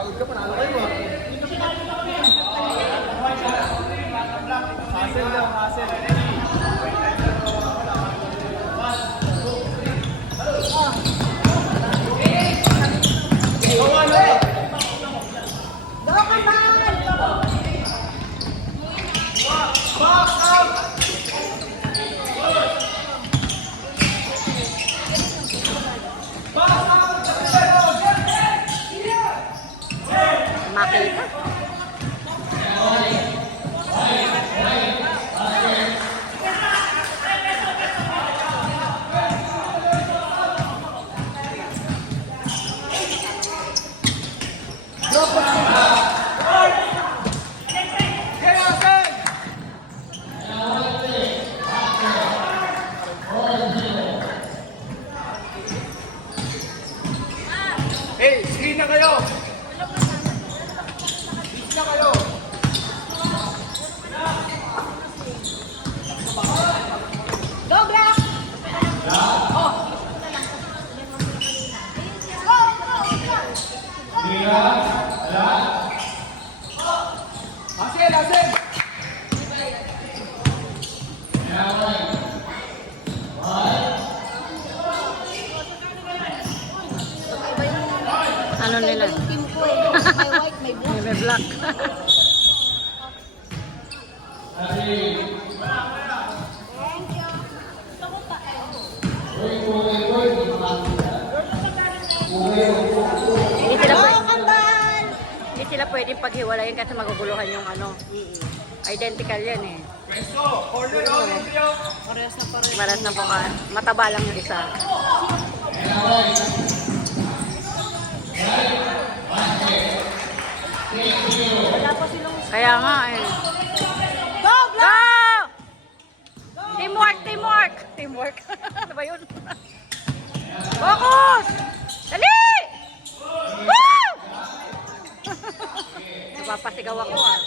Pagod ka, panalo kayo ah. Hassle lang, hassle. Makita. Hey, screen na kayo! Screen na kayo! Go, Black! Hassle, hassle! Ano nila? Team ko eh. May white, may black. May black. Thank you. Hindi sila pwedeng paghiwalayin kasi maguguluhan yung ano. Identical yan eh. Pwesto! Corner on, Andrea! Parehas na parehas. Maras na po ka. Mataba lang yung isa. Wala pa silang... Kaya nga eh. Go, Go! Teamwork, teamwork! Teamwork. Ano ba yun? Focus! Dali! Woo! Napapasigaw ako ah.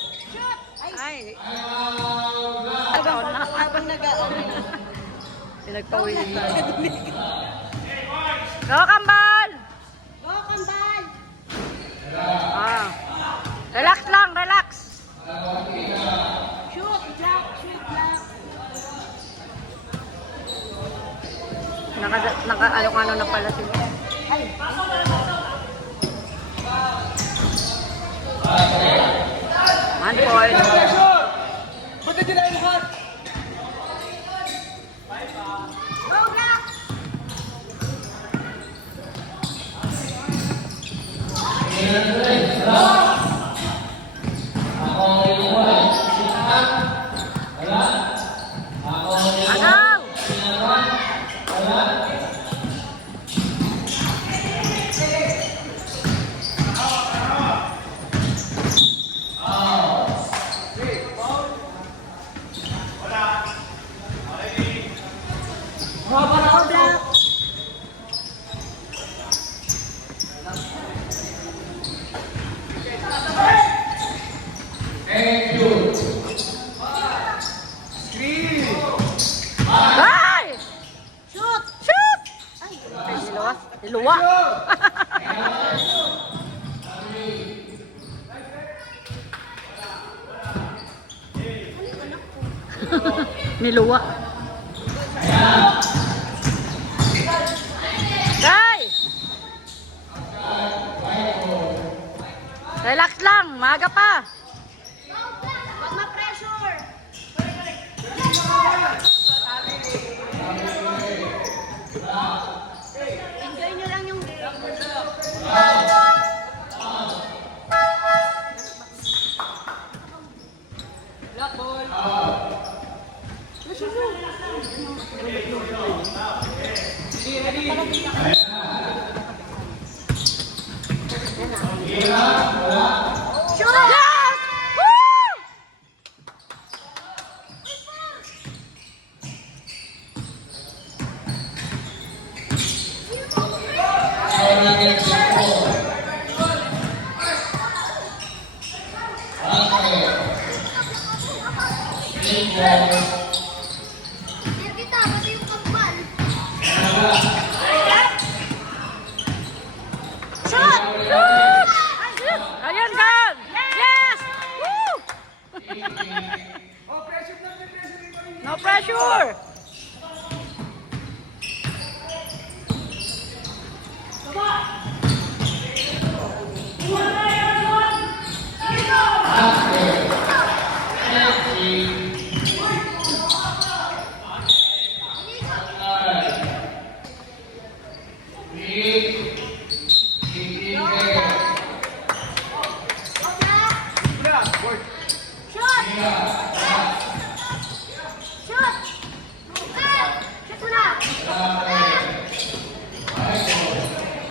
Ay. Agaw na. Habang nag-aaway. Pinagpawin. Go, Kambal! Go, Kambal! Ah. Relax lang, relax. Shoot, black, shoot, black. Ano na pala sila. Man point. Pressure! Ba't hindi na inukat? Go, black! Agaw! Go, black! Screen! Ay! Shoot! Shoot! Ay, niluwa. Niluwa. Niluwa. Guys! Relax lang, maaga pa. Huwag ma-pressure! Enjoy nyo lang yung Black ball! Ready, ready! Shoot! Yes! Woo! kita, pati yung kambal. Shoot! Shoot! pressure!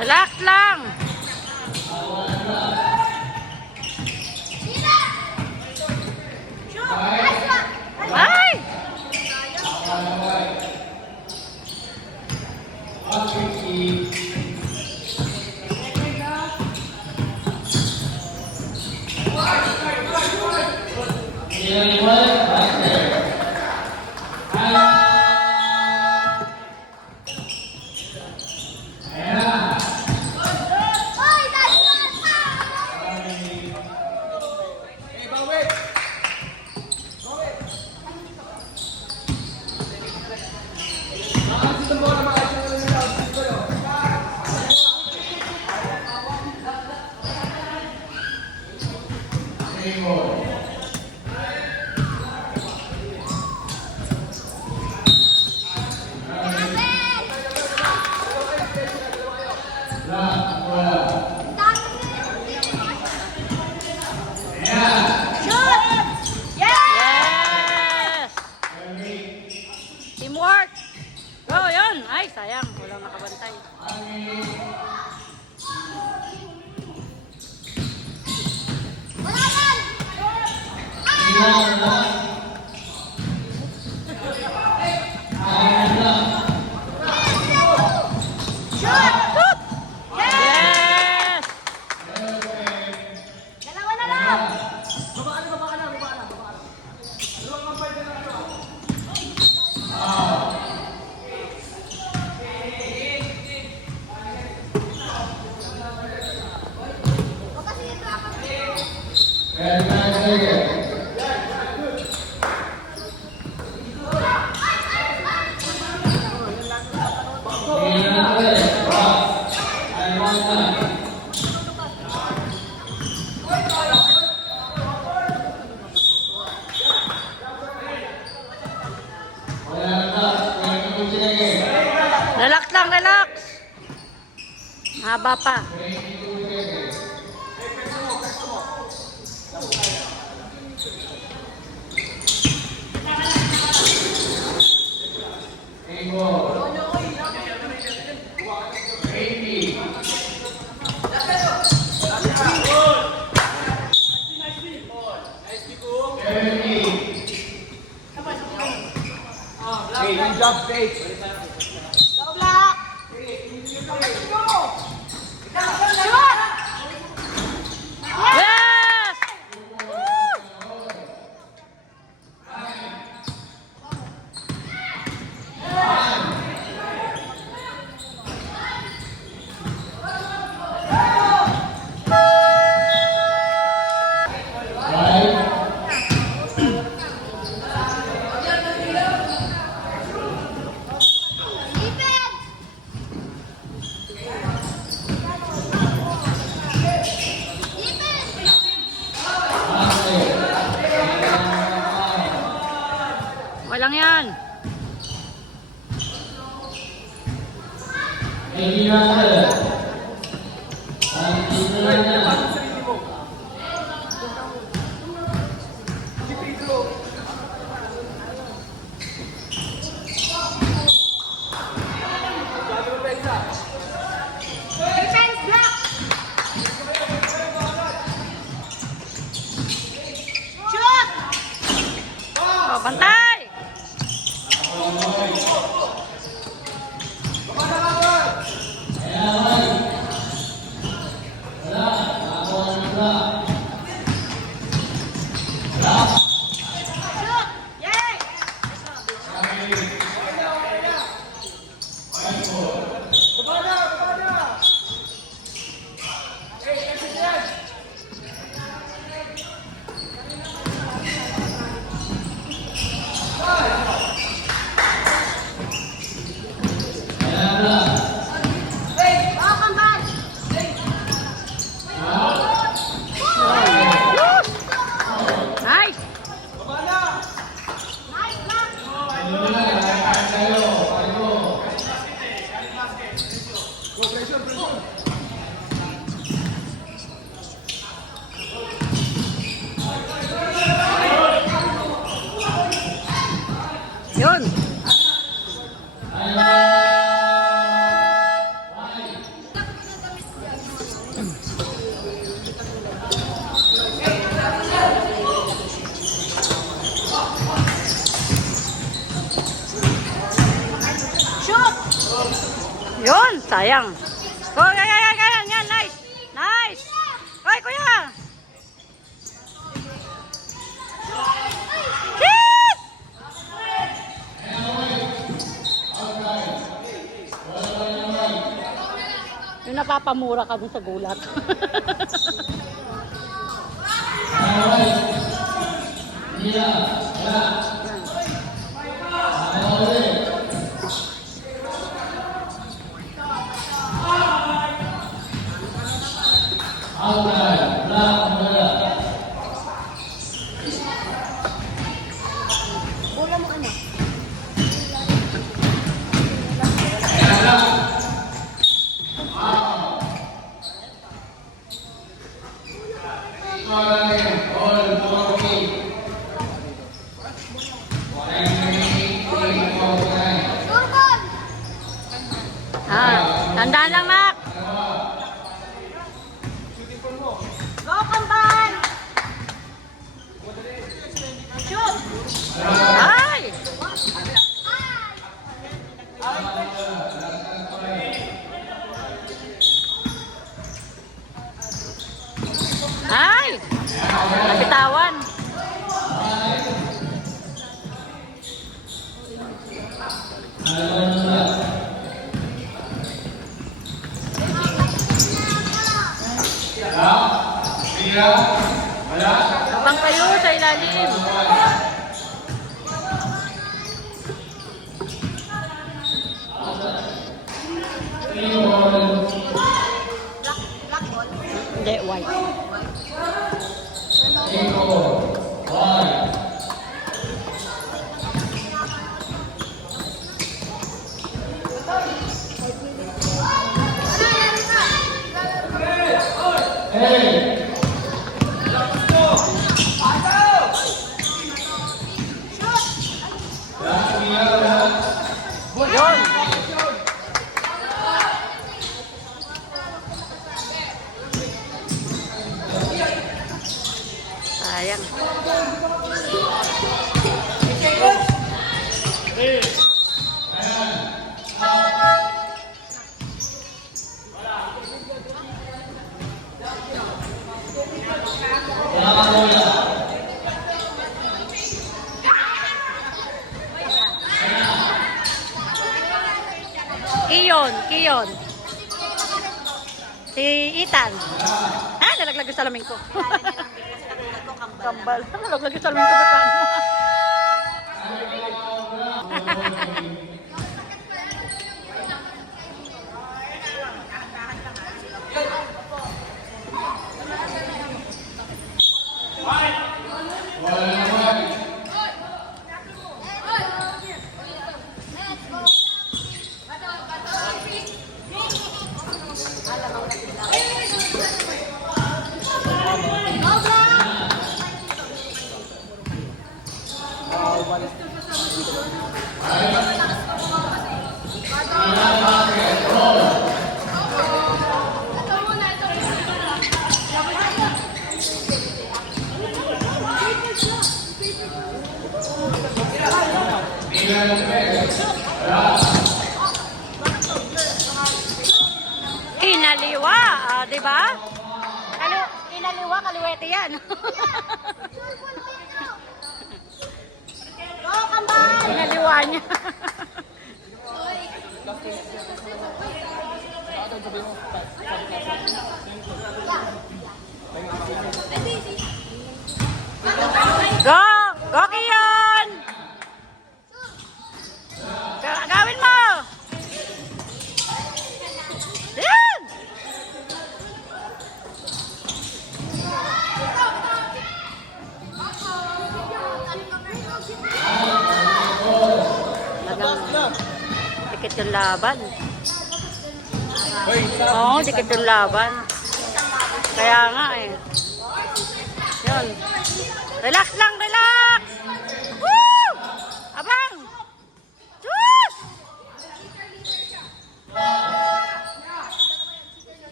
Relax lang! Ay! Eh, bawi. Bawi. Makakasito mo na makakasito mo na dito, no? Yes! Teamwork! Oh, yun! Ay, sayang. Walang nakabantay. Yes! Dalawa na lang. O kasi ito ako. Relax lang, relax! Haba pa. Hey, good job, Faith. Go block. Shoot. Yes! Defense. Defense. Walang yan. Si Pedro. Sabi mo pa isa. Defense block. Shoot. Oh, bantay! Shoot. Yay. Babada, babada. Hey, exit yan. Five. Sayang. Oh, yan. Nice. Nice. Hoy, kuya. Shit! Yung napapamura kami sa gulat. Bola mo ano? Turban! Tandaan lang, Mac. Go, Kamban! Shoot! Ay! Ay! Napitawan. Abang kayo sa ilalim. Black ball. Hindi, white. Yun. Sayang. Kiyon. Si Ethan. Nalaglag yung salamin ko. Kambal. Nalaglag yung salamin ko. Inaliwa, di ba? Inaliwa, kaliwete yan. Go, Kamban! Inaliwa niya. Go! Go, Kiyon! Gawin mo! Yan! Dikit yung laban. Oo, dikit yung laban. Kaya nga eh. Yun. Relax lang, relax! Woo! Abang! Diyos!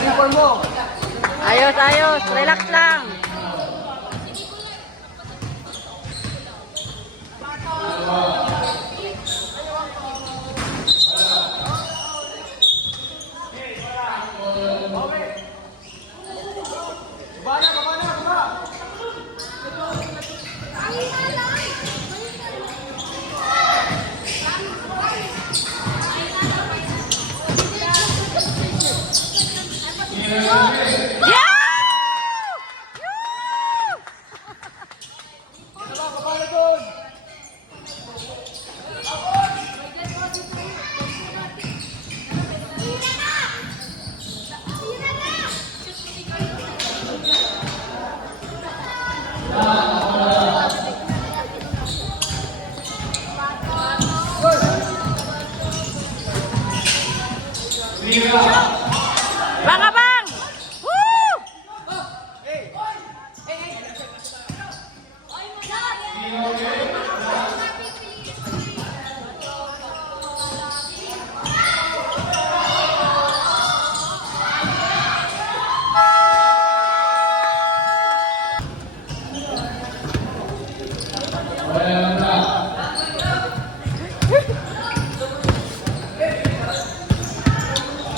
Uniform mo. Ayos, ayos. Relax lang. Baba na, baba na, baba. Yeah! Baba, baba na doon. Bang abang! Woo!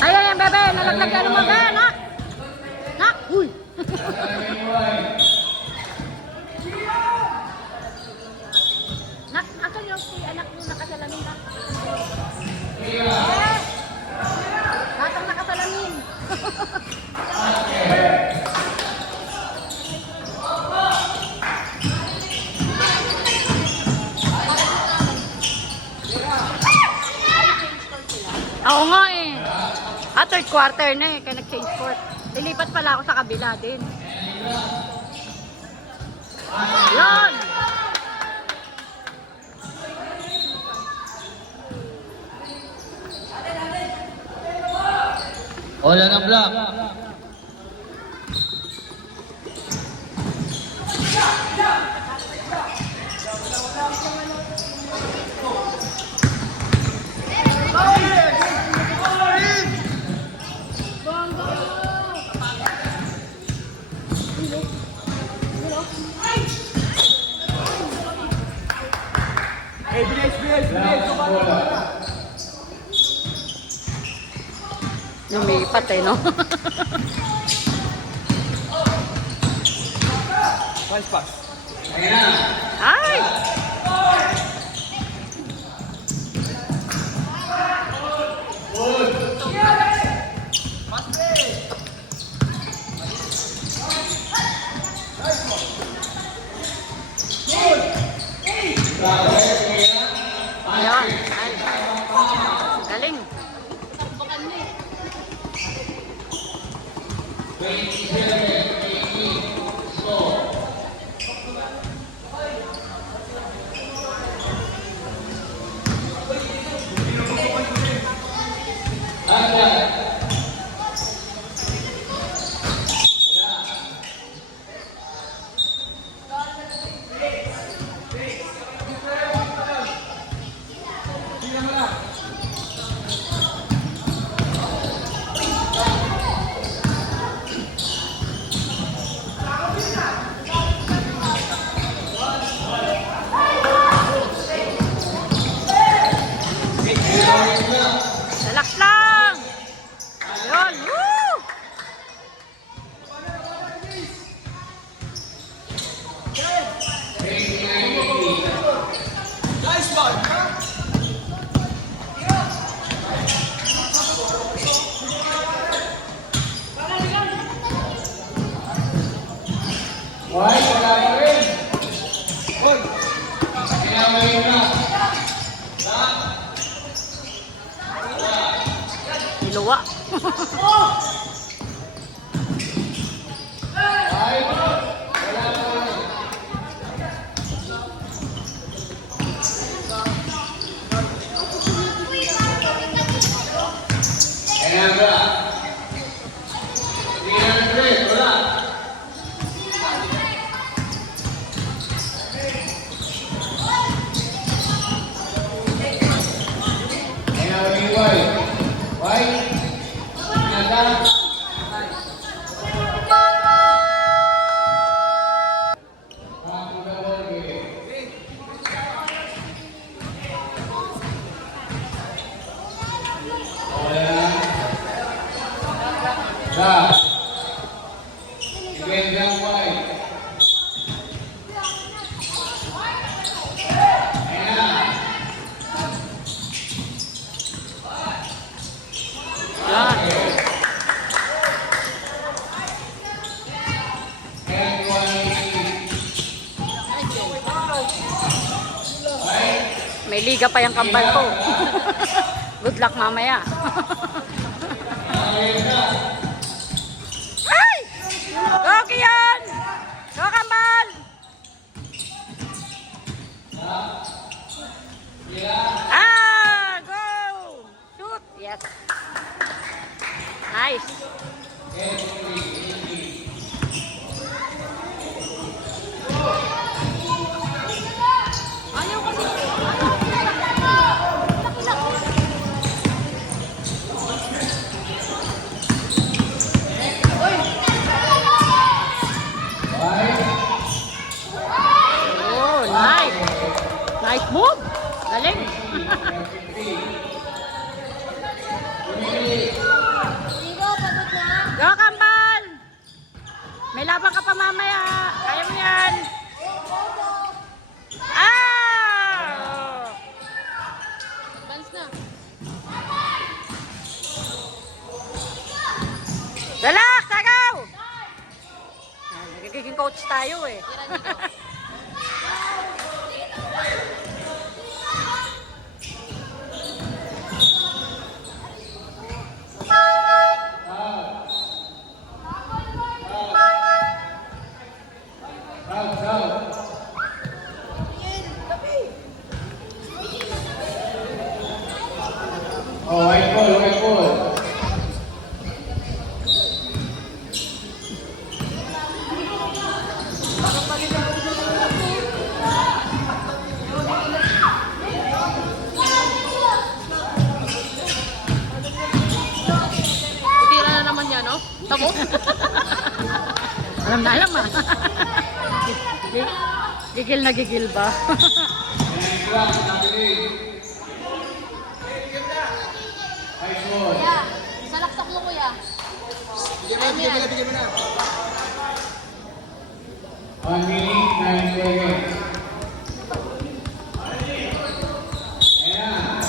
Ay, ay, bebe, nalaglag ano mo, be, nak? Nak? Uy! Nak, asan yung si anak mo nakasalamin ka? Eh! Batang nakasalamin. Oo nga eh. Third quarter na eh, kaya nag-change court. Lilipat pala ako sa kabila din. Yun! Wala ng block. Hey, bilis, bilis, bilis. Baba na, baba na. Lumipat eh, no? Nice pass. Ay! Ayan. Ay. Galing. Relax lang! Ayun! Woo! Nice ball. Why? Wala pa rin. Hoy. Pinamay na. Iluwa. Ay, wala pa rin. Kaya ba? 300, wala. May liga pa yung kambal ko. Good luck mamaya. Ay! Go, Kian! Go, kambal! Ah! Go! Shoot! Yes. Nice. Ayaw kasi. Oh, nice. Nice move. Galing. Ligo, pagod na. Go, kambal! May laban ka pa mamaya. Kaya mo yan. Ah! Advance na. Relax! Tagaw! Nagiging coach tayo eh. Oh, white ball, white ball. Tira na naman yan, no? Tamo? Alam na alam ah. Gigil na gigil ba? Next block, nabilig. Nice ball. Kuya, salaksak mo, kuya. Bigyan mo na, bigyan mo na. 1 minute, 9 seconds. Ayan.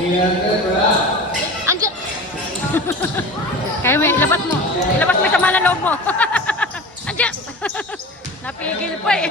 Nilanggit, wala. Andiyan. Kaya mo, ilabas mo. Ilabas mo yung sama ng loob mo. Andiyan! Napigil pa eh.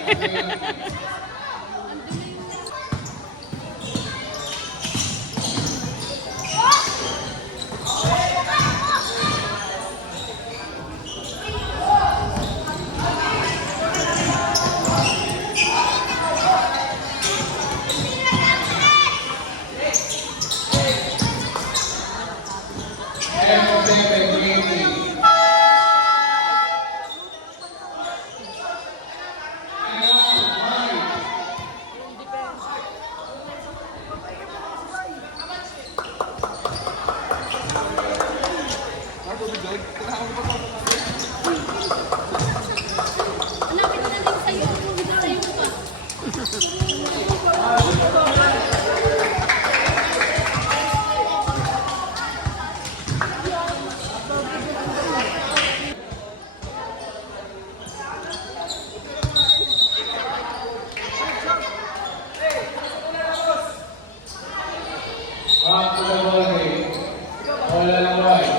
Hanapin na natin sa'yo. Sa'yo pa. Back to the ball game. Bola ng white.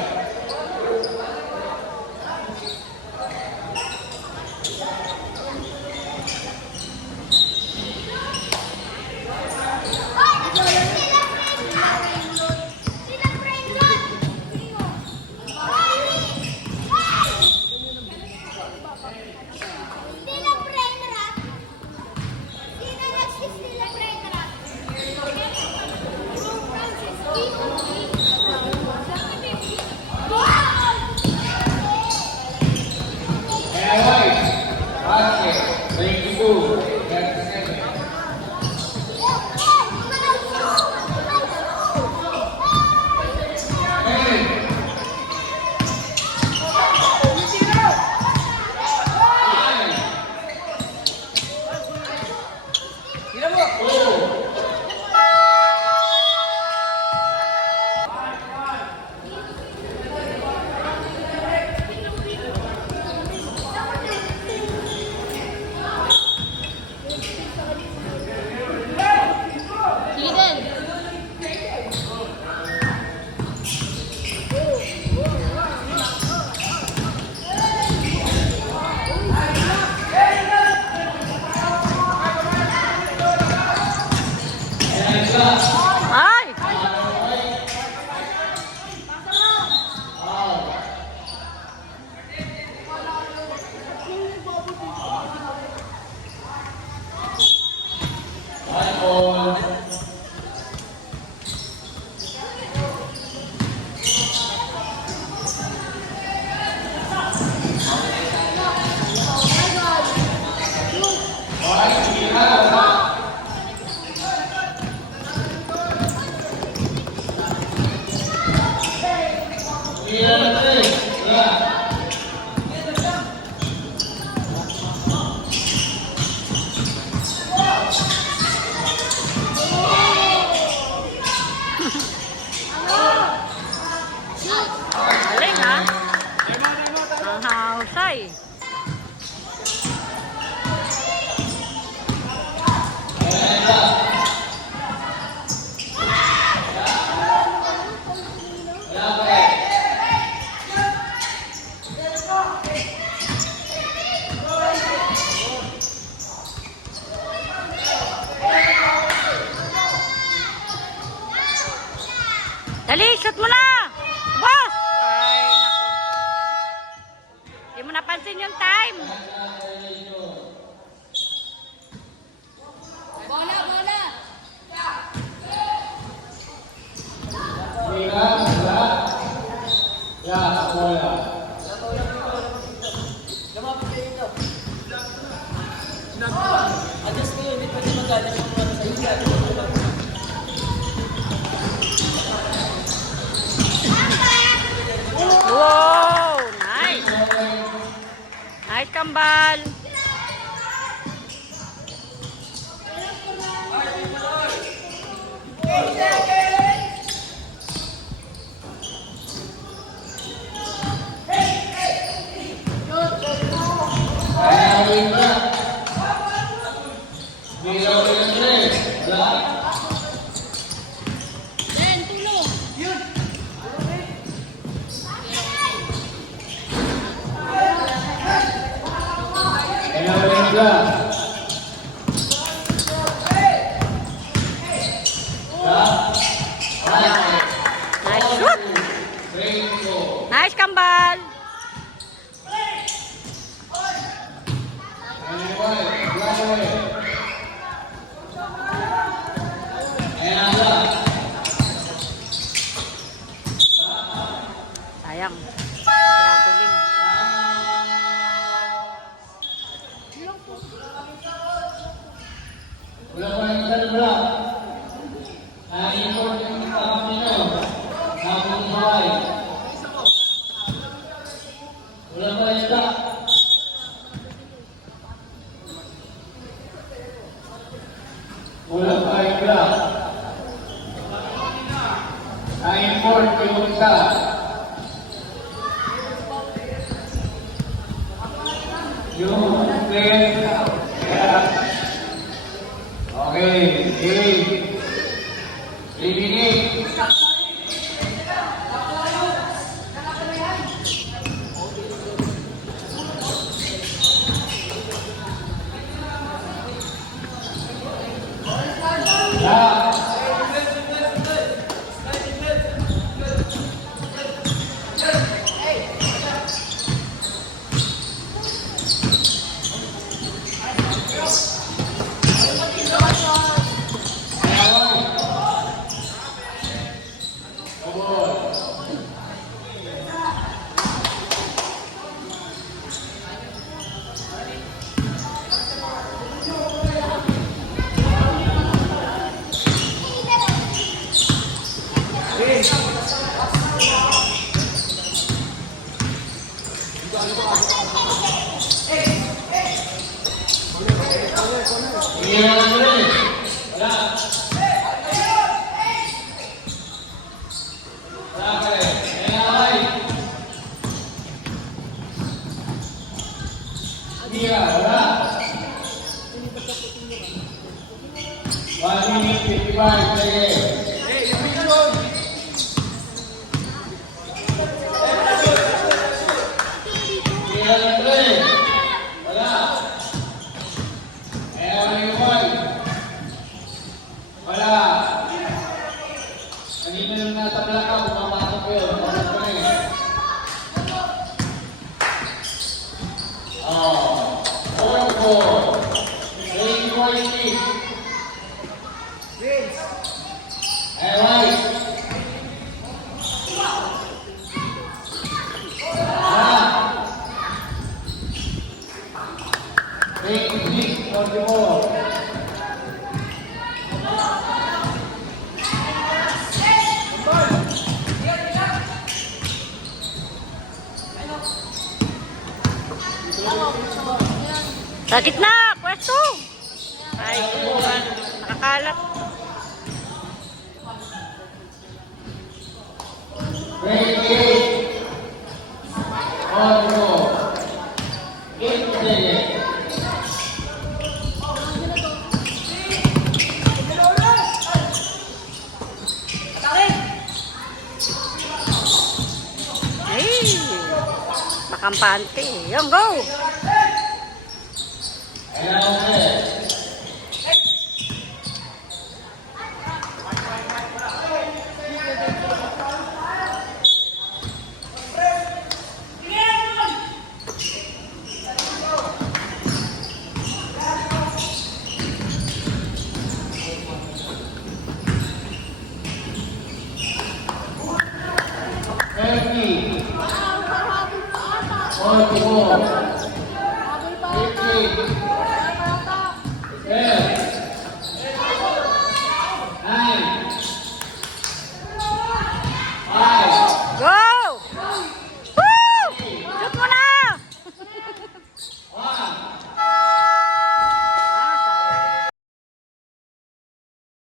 Galing ha? Ang hausay. Dali, shoot mo na! Boss! Ay, nako. Hindi mo napansin yung time. Bola, bola. Adjust kayo, hindi pwede mag-adjust yung mga sa iyo. Wow! Nice! Nice kambal! Den, tulong. Nice shoot! Nice kambal! Sayang. Traveling. Wala pa yung salbra. Na-import yung takap nyo. Nabong buhay. Wala pa yung tak. Wala pa yung tak. Na-import yung tak. Yung player. Okay, hey. 3 minutes. Sa gitna, pwesto. Ay, kuhan. Nakakalat. 28. All 8 seconds. Ay, makampante. Yung go. Announcer. Thirty. 44.